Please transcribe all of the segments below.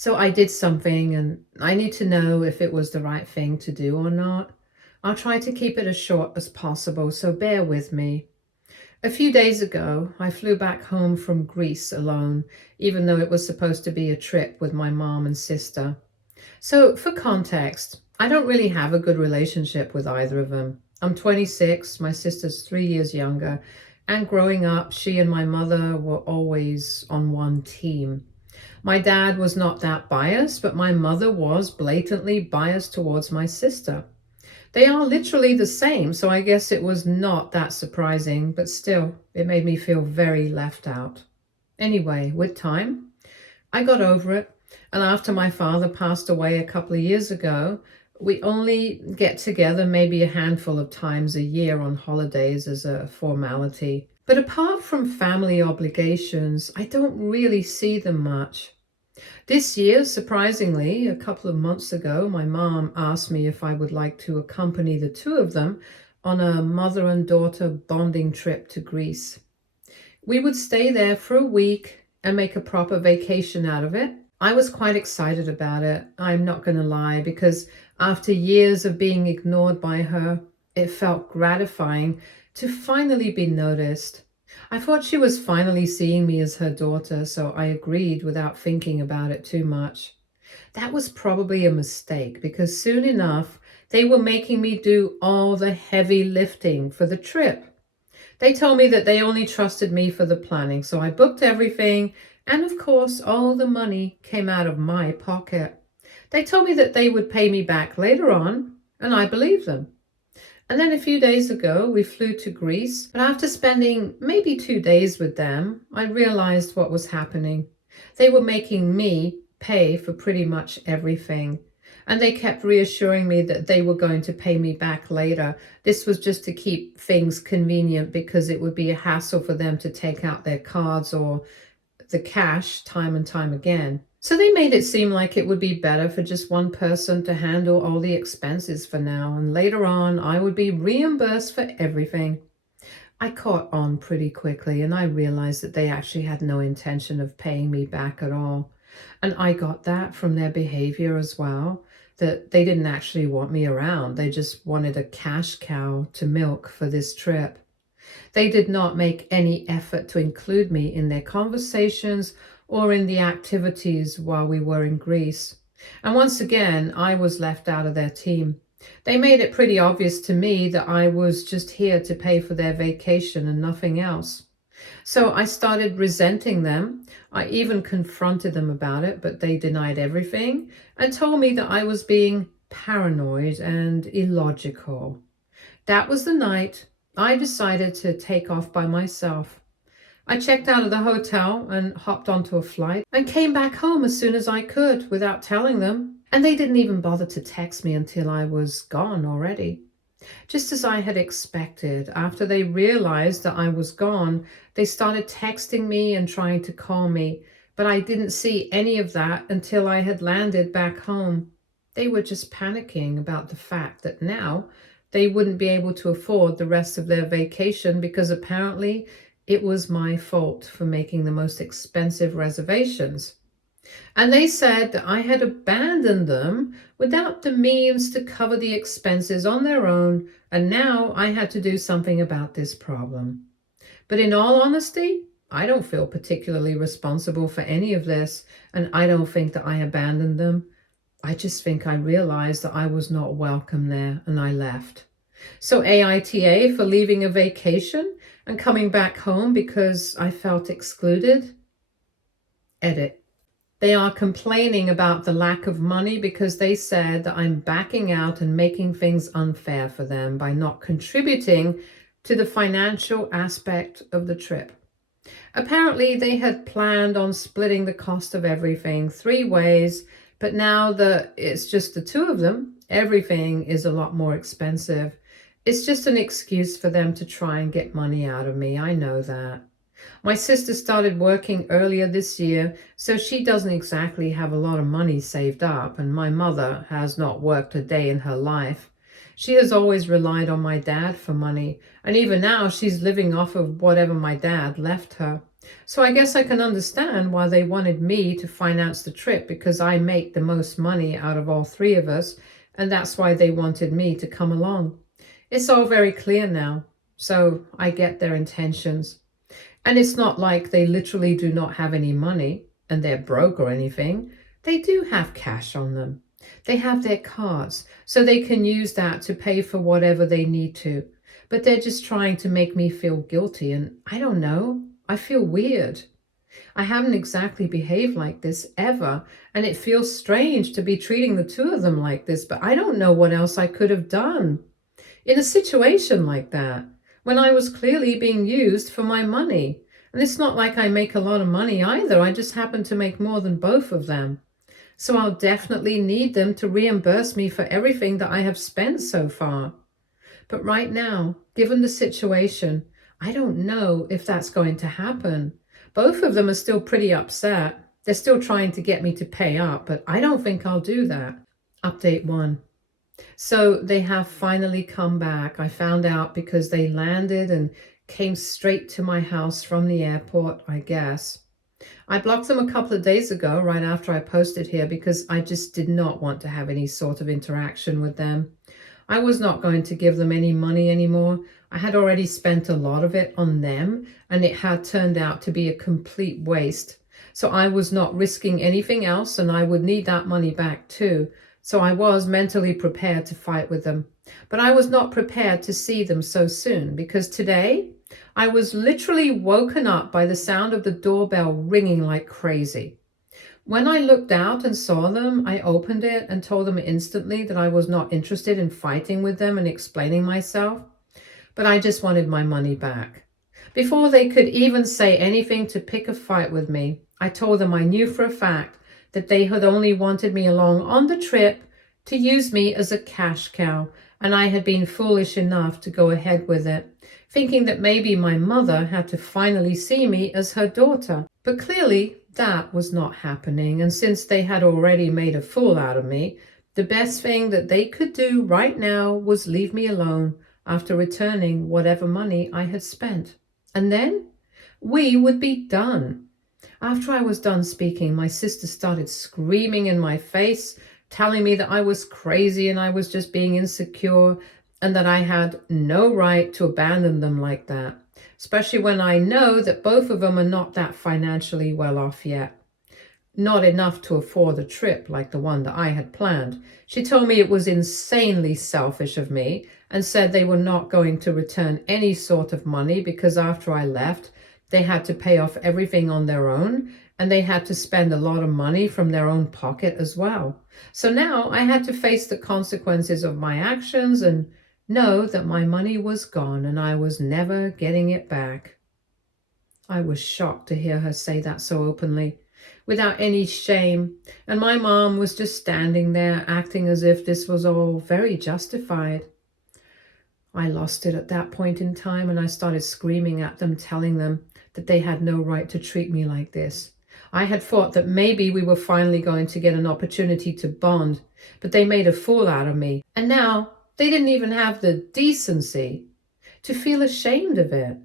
So I did something and I need to know if it was the right thing to do or not. I'll try to keep it as short as possible, so bear with me. A few days ago, I flew back home from Greece alone, even though it was supposed to be a trip with my mom and sister. So, for context, I don't really have a good relationship with either of them. I'm 26, my sister's 3 years younger, and growing up, she and my mother were always on one team. My dad was not that biased, but my mother was blatantly biased towards my sister. They are literally the same, so I guess it was not that surprising, but still, it made me feel very left out. Anyway, with time, I got over it, and after my father passed away a couple of years ago, we only get together maybe a handful of times a year on holidays as a formality. But apart from family obligations, I don't really see them much. This year, surprisingly, a couple of months ago, my mom asked me if I would like to accompany the two of them on a mother and daughter bonding trip to Greece. We would stay there for a week and make a proper vacation out of it. I was quite excited about it, I'm not going to lie, because after years of being ignored by her, it felt gratifying to finally be noticed. I thought she was finally seeing me as her daughter, so I agreed without thinking about it too much. That was probably a mistake because soon enough they were making me do all the heavy lifting for the trip. They told me that they only trusted me for the planning, so I booked everything, and of course, all the money came out of my pocket. They told me that they would pay me back later on, and I believed them. And then a few days ago, we flew to Greece, but after spending maybe 2 days with them, I realized what was happening. They were making me pay for pretty much everything. And they kept reassuring me that they were going to pay me back later. This was just to keep things convenient because it would be a hassle for them to take out their cards or the cash time and time again. So they made it seem like it would be better for just one person to handle all the expenses for now, and later on I would be reimbursed for everything. I caught on pretty quickly and I realized that they actually had no intention of paying me back at all. And I got that from their behavior as well, that they didn't actually want me around. They just wanted a cash cow to milk for this trip. They did not make any effort to include me in their conversations or in the activities while we were in Greece. And once again, I was left out of their team. They made it pretty obvious to me that I was just here to pay for their vacation and nothing else. So I started resenting them. I even confronted them about it, but they denied everything and told me that I was being paranoid and illogical. That was the night I decided to take off by myself. I checked out of the hotel and hopped onto a flight and came back home as soon as I could without telling them. And they didn't even bother to text me until I was gone already. Just as I had expected, after they realized that I was gone, they started texting me and trying to call me, but I didn't see any of that until I had landed back home. They were just panicking about the fact that now they wouldn't be able to afford the rest of their vacation because apparently it was my fault for making the most expensive reservations. And they said that I had abandoned them without the means to cover the expenses on their own, and now I had to do something about this problem. But in all honesty, I don't feel particularly responsible for any of this, and I don't think that I abandoned them. I just think I realized that I was not welcome there, and I left. So AITA for leaving a vacation and coming back home because I felt excluded? Edit. They are complaining about the lack of money because they said that I'm backing out and making things unfair for them by not contributing to the financial aspect of the trip. Apparently, they had planned on splitting the cost of everything 3 ways, but now that it's just the two of them, everything is a lot more expensive. It's just an excuse for them to try and get money out of me. I know that. My sister started working earlier this year, so she doesn't exactly have a lot of money saved up, and my mother has not worked a day in her life. She has always relied on my dad for money, and even now she's living off of whatever my dad left her. So I guess I can understand why they wanted me to finance the trip because I make the most money out of all three of us, and that's why they wanted me to come along. It's all very clear now, so I get their intentions. And it's not like they literally do not have any money and they're broke or anything. They do have cash on them. They have their cards, so they can use that to pay for whatever they need to. But they're just trying to make me feel guilty, and I don't know. I feel weird. I haven't exactly behaved like this ever, and it feels strange to be treating the two of them like this, but I don't know what else I could have done in a situation like that when I was clearly being used for my money. And it's not like I make a lot of money either. I just happen to make more than both of them. So I'll definitely need them to reimburse me for everything that I have spent so far. But right now, given the situation, I don't know if that's going to happen. Both of them are still pretty upset. They're still trying to get me to pay up, but I don't think I'll do that. Update 1. So they have finally come back. I found out because they landed and came straight to my house from the airport, I guess. I blocked them a couple of days ago, right after I posted here, because I just did not want to have any sort of interaction with them. I was not going to give them any money anymore. I had already spent a lot of it on them, and it had turned out to be a complete waste. So I was not risking anything else, and I would need that money back too. So I was mentally prepared to fight with them. But I was not prepared to see them so soon, because today I was literally woken up by the sound of the doorbell ringing like crazy. When I looked out and saw them, I opened it and told them instantly that I was not interested in fighting with them and explaining myself, but I just wanted my money back. Before they could even say anything to pick a fight with me, I told them I knew for a fact that they had only wanted me along on the trip to use me as a cash cow, and I had been foolish enough to go ahead with it, thinking that maybe my mother had to finally see me as her daughter. But clearly that was not happening, and since they had already made a fool out of me, the best thing that they could do right now was leave me alone after returning whatever money I had spent. And then we would be done. After I was done speaking, my sister started screaming in my face, telling me that I was crazy and I was just being insecure and that I had no right to abandon them like that, especially when I know that both of them are not that financially well off yet. Not enough to afford a trip like the one that I had planned. She told me it was insanely selfish of me and said they were not going to return any sort of money because after I left, they had to pay off everything on their own, and they had to spend a lot of money from their own pocket as well. So now I had to face the consequences of my actions and know that my money was gone and I was never getting it back. I was shocked to hear her say that so openly, without any shame, and my mom was just standing there acting as if this was all very justified. I lost it at that point in time and I started screaming at them, telling them that they had no right to treat me like this. I had thought that maybe we were finally going to get an opportunity to bond, but they made a fool out of me. And now they didn't even have the decency to feel ashamed of it.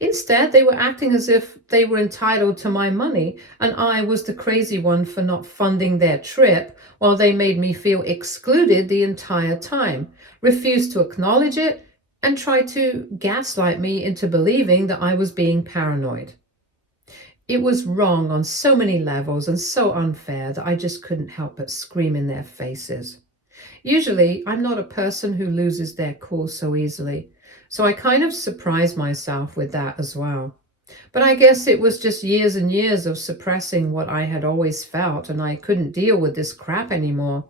Instead, they were acting as if they were entitled to my money and I was the crazy one for not funding their trip, while they made me feel excluded the entire time, refused to acknowledge it, and tried to gaslight me into believing that I was being paranoid. It was wrong on so many levels and so unfair that I just couldn't help but scream in their faces. Usually, I'm not a person who loses their cool so easily, so I kind of surprised myself with that as well. But I guess it was just years and years of suppressing what I had always felt, and I couldn't deal with this crap anymore.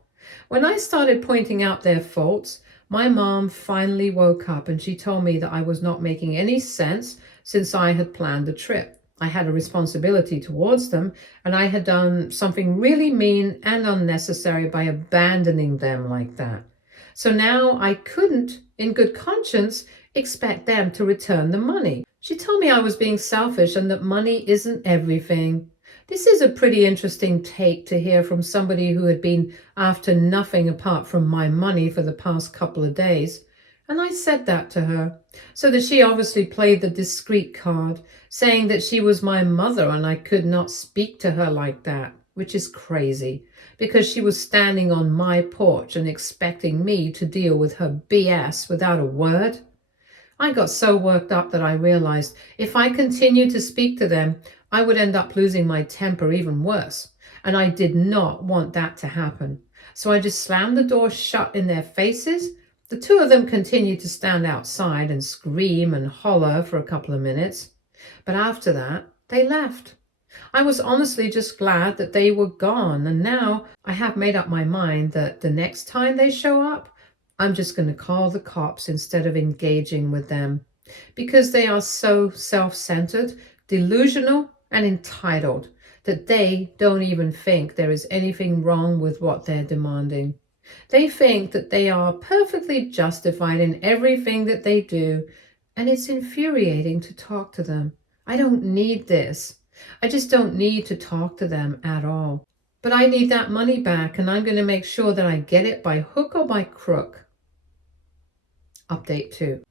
When I started pointing out their faults, my mom finally woke up and she told me that I was not making any sense since I had planned the trip. I had a responsibility towards them, and I had done something really mean and unnecessary by abandoning them like that. So now I couldn't, in good conscience, expect them to return the money. She told me I was being selfish and that money isn't everything. This is a pretty interesting take to hear from somebody who had been after nothing apart from my money for the past couple of days. And I said that to her, so that she obviously played the discreet card, saying that she was my mother and I could not speak to her like that, which is crazy, because she was standing on my porch and expecting me to deal with her BS without a word. I got so worked up that I realized if I continued to speak to them, I would end up losing my temper even worse. And I did not want that to happen. So I just slammed the door shut in their faces. The two of them continued to stand outside and scream and holler for a couple of minutes. But after that, they left. I was honestly just glad that they were gone, and now I have made up my mind that the next time they show up, I'm just going to call the cops instead of engaging with them because they are so self centered, delusional, and entitled that they don't even think there is anything wrong with what they're demanding. They think that they are perfectly justified in everything that they do, and it's infuriating to talk to them. I don't need this. I just don't need to talk to them at all. But I need that money back, and I'm going to make sure that I get it by hook or by crook. Update 2.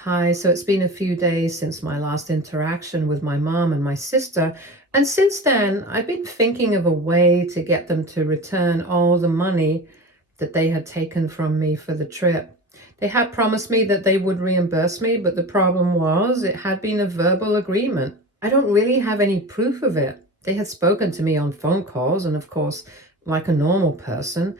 Hi, so it's been a few days since my last interaction with my mom and my sister, and since then I've been thinking of a way to get them to return all the money that they had taken from me for the trip. They had promised me that they would reimburse me, but the problem was it had been a verbal agreement. I don't really have any proof of it. They had spoken to me on phone calls, and of course, like a normal person,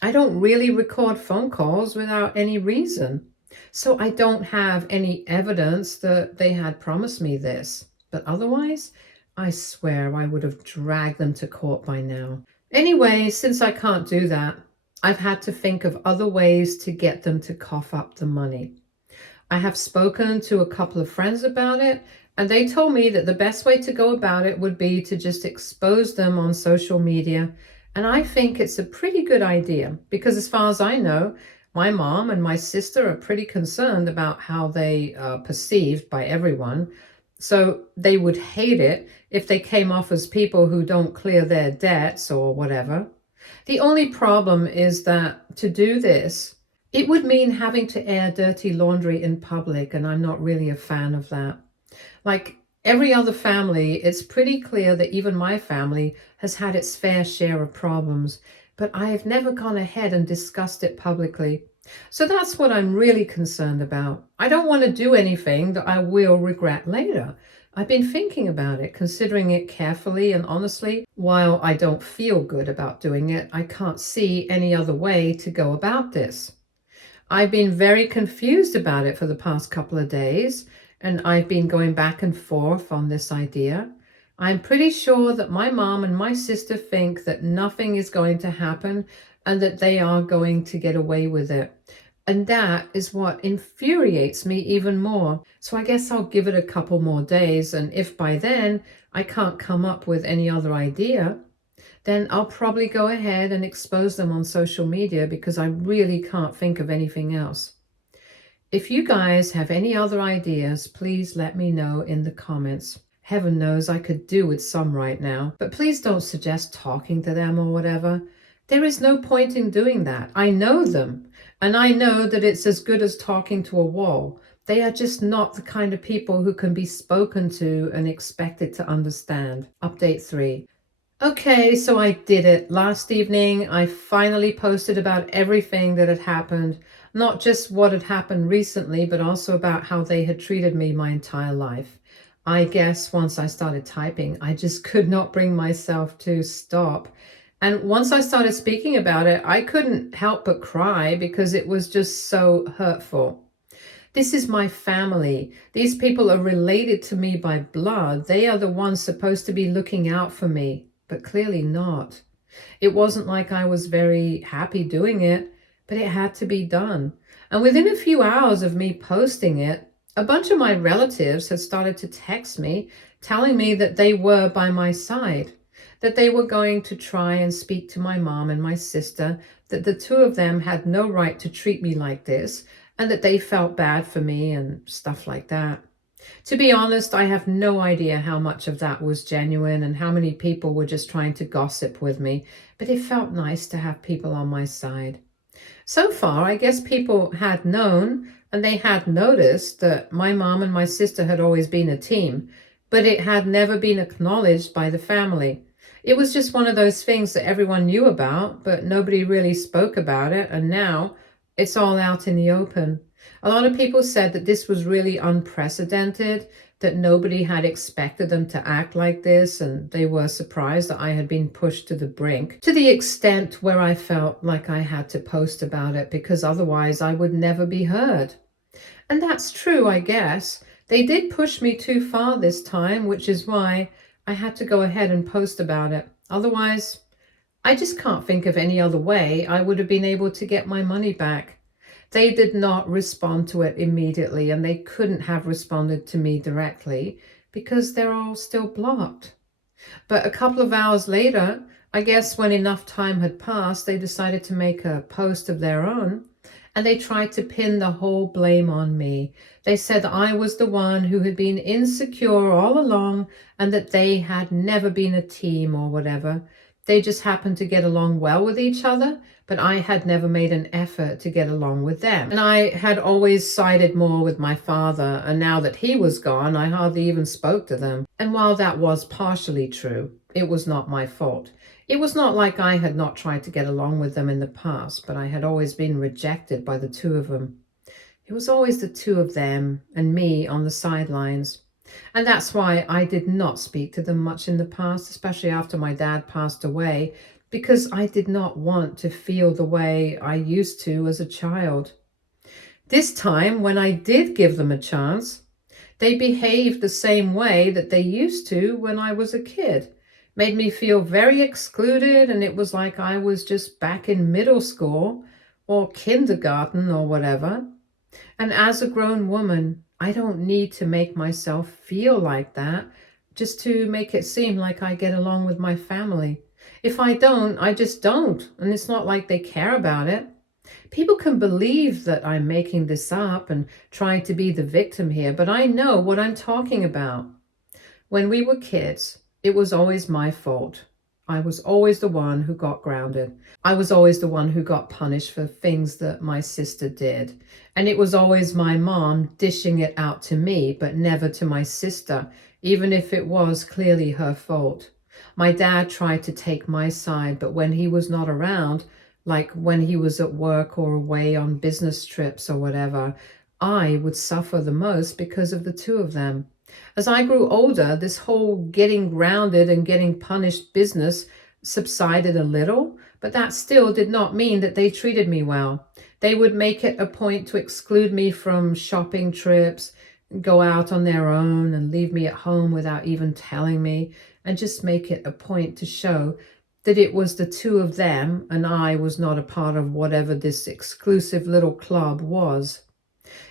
I don't really record phone calls without any reason. So I don't have any evidence that they had promised me this. But otherwise, I swear I would have dragged them to court by now. Anyway, since I can't do that, I've had to think of other ways to get them to cough up the money. I have spoken to a couple of friends about it, and they told me that the best way to go about it would be to just expose them on social media. And I think it's a pretty good idea because, as far as I know, my mom and my sister are pretty concerned about how they are perceived by everyone. So they would hate it if they came off as people who don't clear their debts or whatever. The only problem is that to do this, it would mean having to air dirty laundry in public, and I'm not really a fan of that. Like every other family, it's pretty clear that even my family has had its fair share of problems, but I have never gone ahead and discussed it publicly. So that's what I'm really concerned about. I don't want to do anything that I will regret later. I've been thinking about it, considering it carefully and honestly. While I don't feel good about doing it, I can't see any other way to go about this. I've been very confused about it for the past couple of days, and I've been going back and forth on this idea. I'm pretty sure that my mom and my sister think that nothing is going to happen and that they are going to get away with it. And that is what infuriates me even more. So I guess I'll give it a couple more days, and if by then I can't come up with any other idea, then I'll probably go ahead and expose them on social media because I really can't think of anything else. If you guys have any other ideas, please let me know in the comments. Heaven knows I could do with some right now, but please don't suggest talking to them or whatever. There is no point in doing that. I know them, and I know that it's as good as talking to a wall. They are just not the kind of people who can be spoken to and expected to understand. Update 3. Okay, so I did it. Last evening, I finally posted about everything that had happened, not just what had happened recently, but also about how they had treated me my entire life. I guess once I started typing, I just could not bring myself to stop. And once I started speaking about it, I couldn't help but cry because it was just so hurtful. This is my family. These people are related to me by blood. They are the ones supposed to be looking out for me, but clearly not. It wasn't like I was very happy doing it, but it had to be done. And within a few hours of me posting it, a bunch of my relatives had started to text me, telling me that they were by my side, that they were going to try and speak to my mom and my sister, that the two of them had no right to treat me like this, and that they felt bad for me and stuff like that. To be honest, I have no idea how much of that was genuine and how many people were just trying to gossip with me, but it felt nice to have people on my side. So far, I guess people had known and they had noticed that my mom and my sister had always been a team, but it had never been acknowledged by the family. It was just one of those things that everyone knew about, but nobody really spoke about it, and now it's all out in the open. A lot of people said that this was really unprecedented, that nobody had expected them to act like this, and they were surprised that I had been pushed to the brink, to the extent where I felt like I had to post about it because otherwise I would never be heard. And that's true, I guess. They did push me too far this time, which is why I had to go ahead and post about it. Otherwise, I just can't think of any other way I would have been able to get my money back. They did not respond to it immediately, and they couldn't have responded to me directly because they're all still blocked. But a couple of hours later, I guess when enough time had passed, they decided to make a post of their own, and they tried to pin the whole blame on me. They said that I was the one who had been insecure all along and that they had never been a team or whatever. They just happened to get along well with each other, but I had never made an effort to get along with them. And I had always sided more with my father, and now that he was gone, I hardly even spoke to them. And while that was partially true, it was not my fault. It was not like I had not tried to get along with them in the past, but I had always been rejected by the two of them. It was always the two of them and me on the sidelines. And that's why I did not speak to them much in the past, especially after my dad passed away, because I did not want to feel the way I used to as a child. This time, when I did give them a chance, they behaved the same way that they used to when I was a kid. Made me feel very excluded, and it was like I was just back in middle school or kindergarten or whatever. And as a grown woman, I don't need to make myself feel like that just to make it seem like I get along with my family. If I don't, I just don't. And it's not like they care about it. People can believe that I'm making this up and trying to be the victim here, but I know what I'm talking about. When we were kids, it was always my fault. I was always the one who got grounded. I was always the one who got punished for things that my sister did. And it was always my mom dishing it out to me, but never to my sister, even if it was clearly her fault. My dad tried to take my side, but when he was not around, like when he was at work or away on business trips or whatever, I would suffer the most because of the two of them. As I grew older, this whole getting grounded and getting punished business subsided a little, but that still did not mean that they treated me well. They would make it a point to exclude me from shopping trips, go out on their own and leave me at home without even telling me, and just make it a point to show that it was the two of them and I was not a part of whatever this exclusive little club was.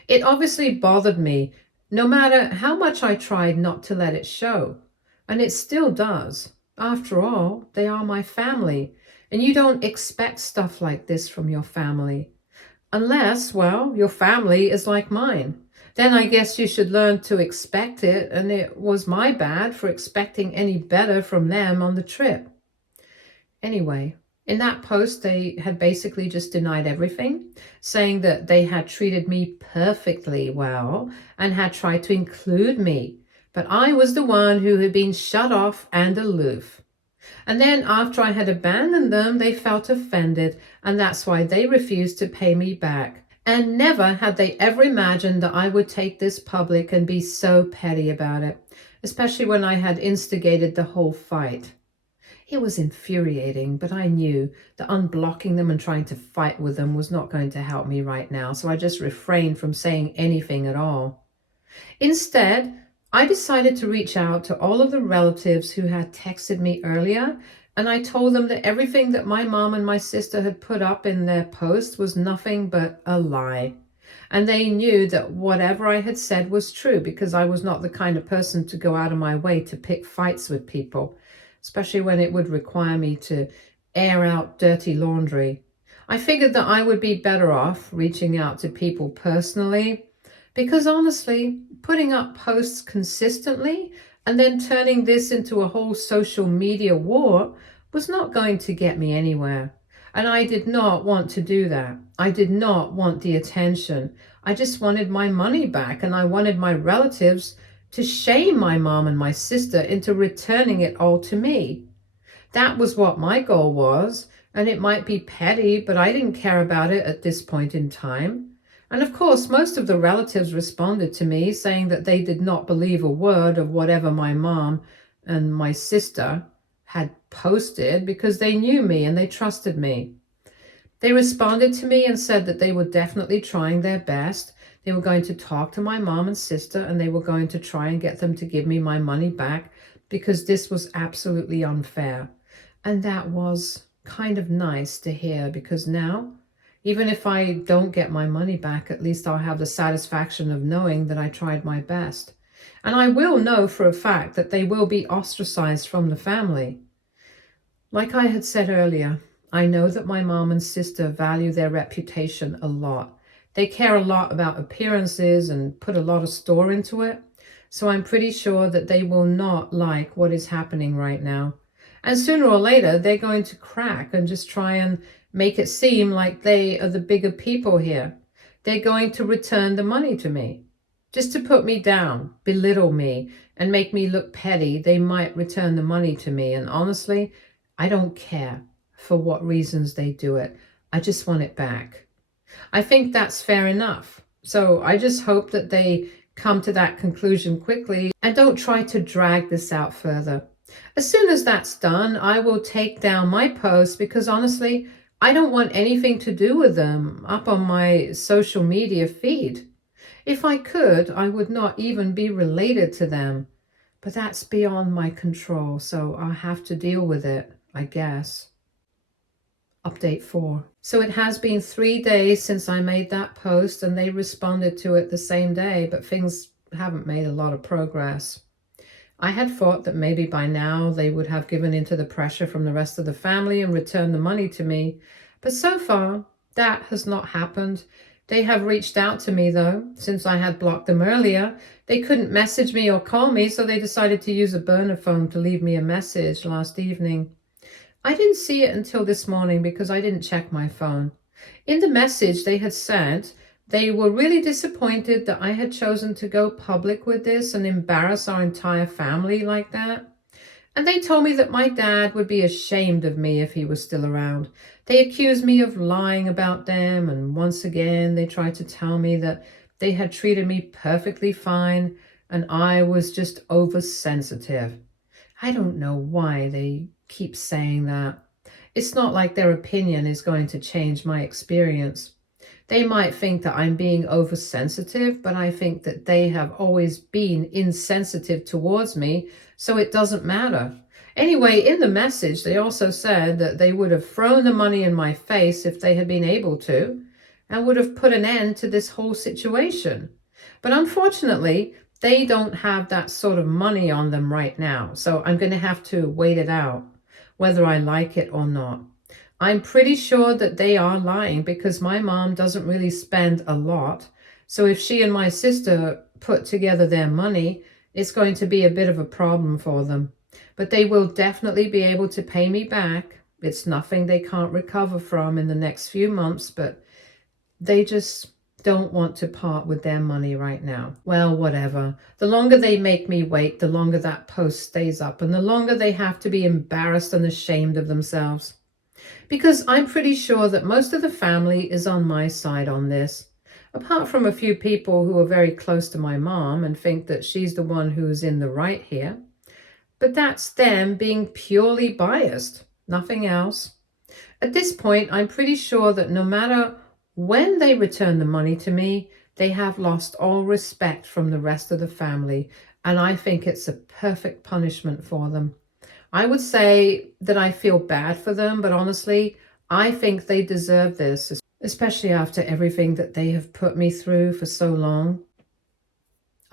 It obviously bothered me, no matter how much I tried not to let it show. And it still does. After all, they are my family, and you don't expect stuff like this from your family. Unless, well, your family is like mine. Then I guess you should learn to expect it, and it was my bad for expecting any better from them on the trip. Anyway, in that post, they had basically just denied everything, saying that they had treated me perfectly well and had tried to include me, but I was the one who had been shut off and aloof. And then after I had abandoned them, they felt offended, and that's why they refused to pay me back. And never had they ever imagined that I would take this public and be so petty about it, especially when I had instigated the whole fight. It was infuriating, but I knew that unblocking them and trying to fight with them was not going to help me right now, so I just refrained from saying anything at all. Instead, I decided to reach out to all of the relatives who had texted me earlier, and I told them that everything that my mom and my sister had put up in their post was nothing but a lie. And they knew that whatever I had said was true because I was not the kind of person to go out of my way to pick fights with people, especially when it would require me to air out dirty laundry. I figured that I would be better off reaching out to people personally because honestly, putting up posts consistently and then turning this into a whole social media war was not going to get me anywhere. And I did not want to do that. I did not want the attention. I just wanted my money back, and I wanted my relatives to shame my mom and my sister into returning it all to me. That was what my goal was, and it might be petty, but I didn't care about it at this point in time. And of course, most of the relatives responded to me saying that they did not believe a word of whatever my mom and my sister had posted because they knew me and they trusted me. They responded to me and said that they were definitely trying their best. They were going to talk to my mom and sister, and they were going to try and get them to give me my money back because this was absolutely unfair. And that was kind of nice to hear, because now, even if I don't get my money back, at least I'll have the satisfaction of knowing that I tried my best. And I will know for a fact that they will be ostracized from the family. Like I had said earlier, I know that my mom and sister value their reputation a lot. They care a lot about appearances and put a lot of store into it. So I'm pretty sure that they will not like what is happening right now. And sooner or later, they're going to crack and just try and make it seem like they are the bigger people here. They're going to return the money to me. Just to put me down, belittle me, and make me look petty, they might return the money to me. And honestly, I don't care for what reasons they do it. I just want it back. I think that's fair enough. So I just hope that they come to that conclusion quickly and don't try to drag this out further. As soon as that's done, I will take down my post because honestly, I don't want anything to do with them up on my social media feed. If I could, I would not even be related to them. But that's beyond my control, so I'll have to deal with it, I guess. Update 4. So it has been 3 days since I made that post, and they responded to it the same day, but things haven't made a lot of progress. I had thought that maybe by now they would have given into the pressure from the rest of the family and returned the money to me, but so far that has not happened. They have reached out to me though, since I had blocked them earlier. They couldn't message me or call me, so they decided to use a burner phone to leave me a message last evening. I didn't see it until this morning because I didn't check my phone. In the message they had sent, they were really disappointed that I had chosen to go public with this and embarrass our entire family like that. And they told me that my dad would be ashamed of me if he was still around. They accused me of lying about them, and once again they tried to tell me that they had treated me perfectly fine and I was just oversensitive. I don't know why they keep saying that. It's not like their opinion is going to change my experience. They might think that I'm being oversensitive, but I think that they have always been insensitive towards me, so it doesn't matter. Anyway, in the message, they also said that they would have thrown the money in my face if they had been able to, and would have put an end to this whole situation. But unfortunately, they don't have that sort of money on them right now, so I'm going to have to wait it out, whether I like it or not. I'm pretty sure that they are lying because my mom doesn't really spend a lot. So if she and my sister put together their money, it's going to be a bit of a problem for them. But they will definitely be able to pay me back. It's nothing they can't recover from in the next few months, but they just don't want to part with their money right now. Well, whatever. The longer they make me wait, the longer that post stays up, and the longer they have to be embarrassed and ashamed of themselves. Because I'm pretty sure that most of the family is on my side on this, apart from a few people who are very close to my mom and think that she's the one who's in the right here. But that's them being purely biased, nothing else. At this point, I'm pretty sure that no matter when they return the money to me, they have lost all respect from the rest of the family, and I think it's a perfect punishment for them. I would say that I feel bad for them, but honestly, I think they deserve this, especially after everything that they have put me through for so long.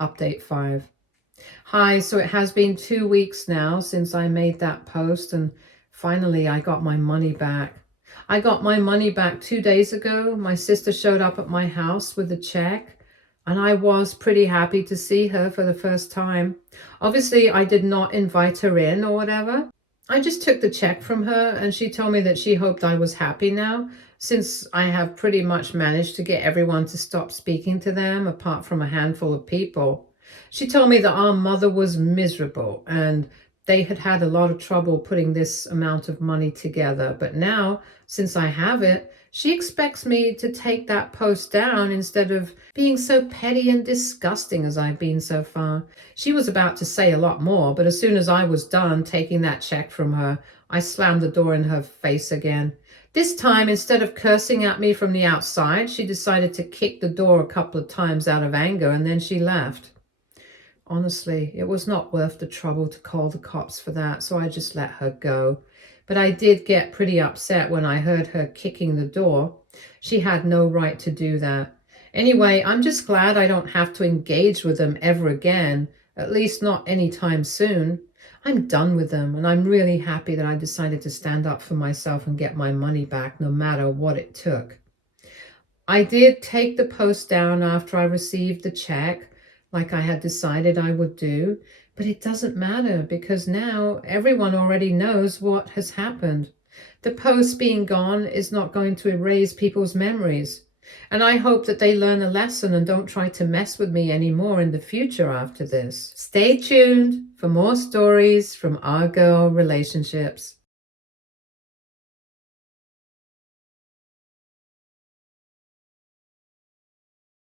Update 5. Hi, so it has been 2 weeks now since I made that post, and finally I got my money back. I got my money back 2 days ago. My sister showed up at my house with a check, and I was pretty happy to see her for the first time. Obviously, I did not invite her in or whatever, I just took the check from her and she told me that she hoped I was happy now, since I have pretty much managed to get everyone to stop speaking to them, apart from a handful of people. She told me that our mother was miserable and they had had a lot of trouble putting this amount of money together. But now, since I have it, she expects me to take that post down instead of being so petty and disgusting as I've been so far. She was about to say a lot more, but as soon as I was done taking that check from her, I slammed the door in her face again. This time, instead of cursing at me from the outside, she decided to kick the door a couple of times out of anger, and then she left. Honestly, it was not worth the trouble to call the cops for that, so I just let her go. But I did get pretty upset when I heard her kicking the door. She had no right to do that. Anyway, I'm just glad I don't have to engage with them ever again, at least not anytime soon. I'm done with them, and I'm really happy that I decided to stand up for myself and get my money back no matter what it took. I did take the post down after I received the check, like I had decided I would do, but it doesn't matter because now everyone already knows what has happened. The post being gone is not going to erase people's memories, and I hope that they learn a lesson and don't try to mess with me anymore in the future after this. Stay tuned for more stories from our girl relationships.